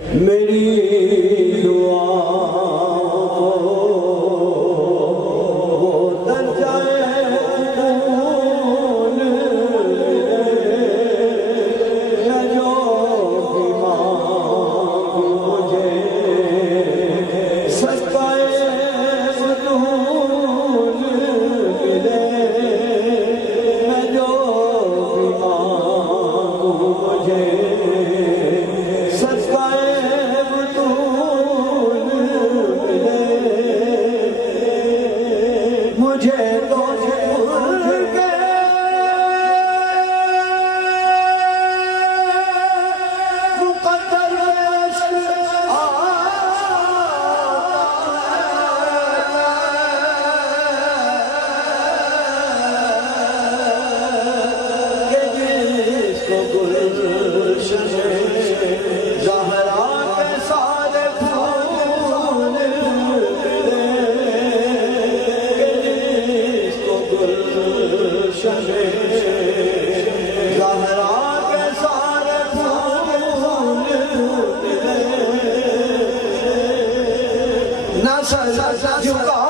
मेरी दुआ वो दर्जाए कबूल न जो भी मांगू मुझे सस्ताए बतूल मिले न जो भी मांगू मुझे मुझे तो मुकद्दर जिसको गुलशन ज़हरा के सारे फूल ज़हरा के सारे फूल न सर झुका